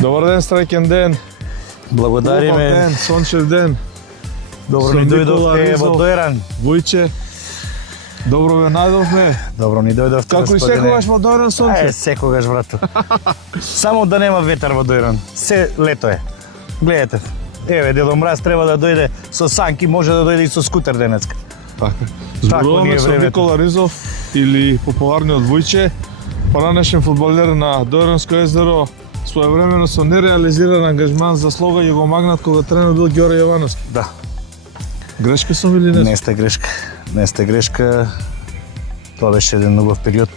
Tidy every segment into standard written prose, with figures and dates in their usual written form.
Добар ден, среќен ден. Благодариме. Ден, сончев ден. Добро ни дојдовте во Дојран. Вујче, добро ве најдовме. Добро ни дојдовте. Како и секогаш во Дојран сонче. Секогаш, брато. Само да нема ветар во Дојран. Се лето е. Гледате. Еве, Дедо Мраз треба да дојде со санки, може да дојде и со скутер денеска. Така. Зборуваме со Никола Ризов или популарниот Вујче, поранешен фудбалер на Дојранско езеро. Своевремено со нереализиран ангажман за слога ја го магнат кога тренер бил Ѓоре Јовановски. Да. Грешка сум или не? Не сте грешка. Не сте грешка. Тоа беше еден убав период.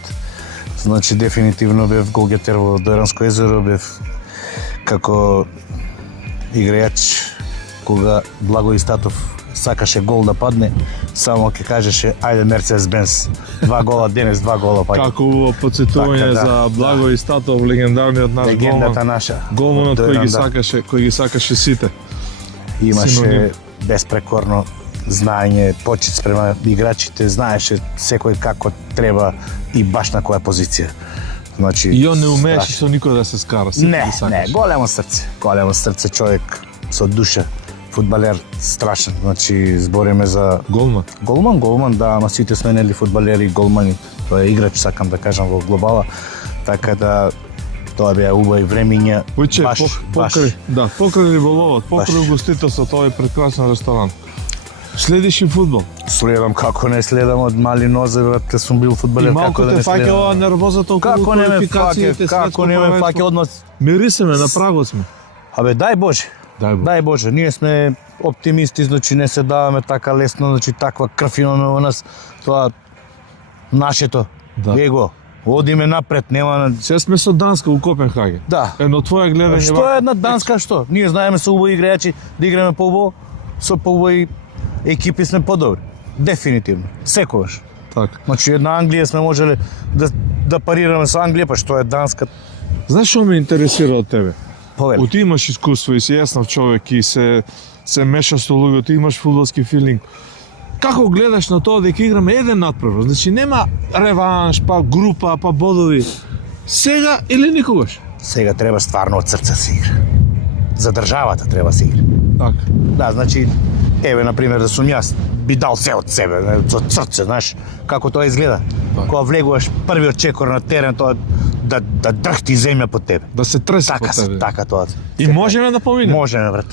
Значи, дефинитивно бев голгетер во Дојранско езеро, бев како играч кога Благо Истатов сакаше гол да падне, само ќе кажеше ајде Мерцедес Бенц. 2 гола денес, 2 гола паѓа. Како убаво потсетување Така, да. за Благо Истатов, легендарниот наш Легендата наша. голманот Дојран, кој ги сакаше сите. Имаше Синоним. безпрекорно знаење, почит спрема играчите, знаеше секој како треба и баш на која позиција. Значи, И он не умееше страшно. со никој да се скара, сите Не, ги сакаше. големо срце човек со душа, фудбалер страшен. Значи, збориме за Голман. голман, да, ама сите сме нели фудбалери, голмани, тоа е играч, сакам да кажам во глобала, така да тоа беа убави времиња. Вујче, баш. покрај риболовот, покрај Баш. угостителството, овој прекрасен ресторант. Следиш и фудбал. Следам, како не следам од мали нозе, брате, сум бил фудбалер, И малку како да те не фаќа следам. оваа нервозата околу Како не ме квалификациите, фаќа, како не ме фаќа однос. Мирисеме, на прагот сме. Абе, дај Боже. Дај Боже. Дај Боже, ние сме оптимисти, значи не се даваме така лесно, значи таква крв имаме во нас, тоа нашето Да. его. Одиме напред, нема. Сега сме со Данска у Копенхаген. Да. Едно твое гледање. Што е една Данска што? Ние знаеме со убави играчи да играме поубаво, со поубави екипи сме подобри. Дефинитивно. Секогаш. Така. Значи една Англија сме можеле да парираме со Англија, па што е Данска? Знаеш што ме интересира од тебе? Повели. Ти имаш искуство и си јаснав човек и се мешаш со луѓето, ти имаш фудбалски филинг. Како гледаш на тоа дека играме еден надпревар? Значи нема реванш, па група, па бодови. Сега или никогаш? Сега треба стварно од срце се игра. За државата треба се игра. Така. Да, значи, еве, например, да сум јас, би дал се од себе, од срце, знаеш, како тоа изгледа. Така. Кога влегуваш првиот чекор на терен, тоа да дрхти земја под тебе. Да се тресе Така, по тебе. така тоа. И можеме да поминеме. Можеме, брат.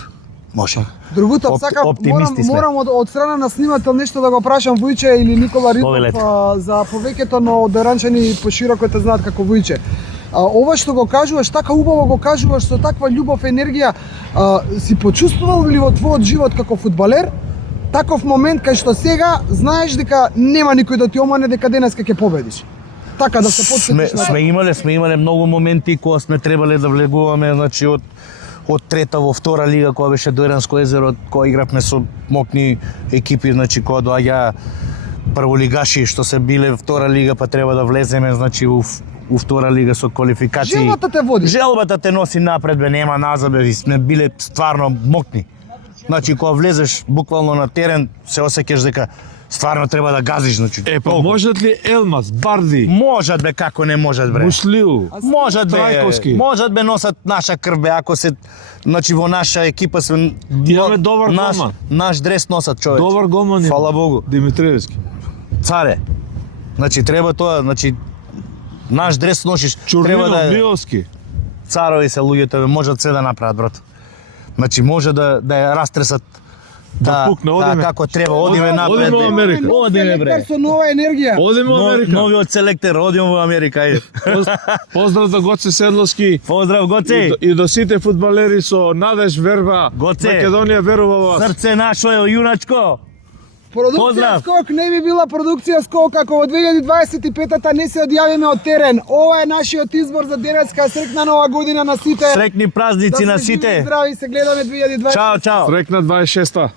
Можеме. Другото, сакам, оптимисти сме. морам од страна на снимател нешто да го прашам Вујче или Никола Повелете. Ризов за повеќето но дојранчани пошироко те знаат како Вујче. Ова што го кажуваш, така убаво го кажуваш со таква љубов, енергија, си почувствувал ли во твојот живот како фудбалер таков момент кај што сега знаеш дека нема никој да ти омане дека денеска ќе победиш? Така да се потсетиш на Сме имале многу моменти кога сме требале да влегуваме, значи од трета во втора лига кога беше Дојранско езеро, кога игравме со мокни екипи, значи кога доаѓа прволигаши што се биле втора лига, па треба да влеземе, значи у втора лига со квалификации. Желбата те води. Желбата те носи напред, бе, нема назад, бе, и сме биле стварно мокни. Значи кога влезеш буквално на терен, се осеќаш дека стварно треба да газиш, значи. Па можат ли Елмаз, Барди, Можат бе, како не можат, бре. Мушлиу, Можат бе, Трајковски? можат бе носат наша крв бе, ако се, значи во наша екипа сме Имаме добар наш, голман. наш дрес носат човек. добар голман. Фала Богу. Димитриевски. Царе. Значи треба тоа, значи наш дрес носиш, треба Чурнино, да Миовски. царови се луѓето бе, можат се да направат, брат. Значи може да ја растресат Да пукне, одиме. како треба, одиме напред. Одиме во бе. Америка. Одиме бре. со нова енергија. Одиме во Америка. Новиот селектор, одиме во Америка. ајде. Поздрав до Гоце Седловски. Поздрав Гоце. И до сите фудбалери со надеж, верба. Гоце. Македонија верува во вас. Срце наше е јуначко. Продукција Поздрав. Скок не би била продукција Скок ако во 2025-та не се одјавиме од терен. Ова е нашиот избор за денеска. Среќна нова година на сите. Среќни празници на Да сме живи и сите. здрави, се гледаме 2025. Чао, чао. Срекна 26-та.